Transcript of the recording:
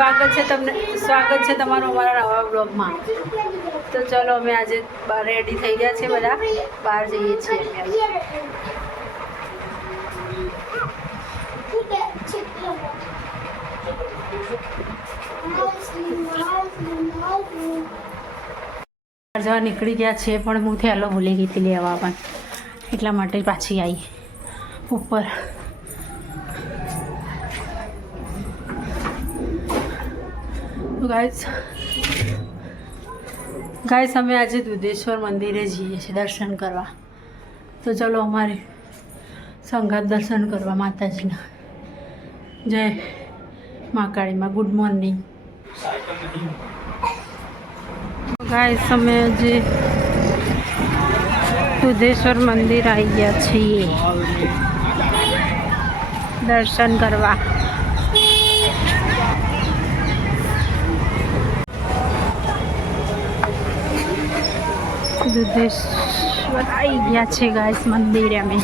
સ્વાગત છે તમારું અમારા નવા બ્લોગમાં। તો ચલો અમે આજે રેડી થઈ ગયા છે, બધા બહાર જઈએ છીએ। બહાર જવા નીકળી ગયા છીએ, પણ હું થેલો ભૂલી ગઈ હતી લેવા, પણ એટલા માટે પાછી આવી ઉપર। ગાઈસ અમે આજે દુધેશ્વર મંદિરે જઈએ છીએ દર્શન કરવા। તો ચલો અમારે સંગાત દર્શન કરવા માતાજીના। જય મા કાળીમાં, ગુડ મોર્નિંગ। ગાઈસ અમે આજે દુધેશ્વર મંદિર આવી ગયા છીએ દર્શન કરવા। દુધેશ્વર આવી ગયા છે ગાઈસ મંદિરે અમે।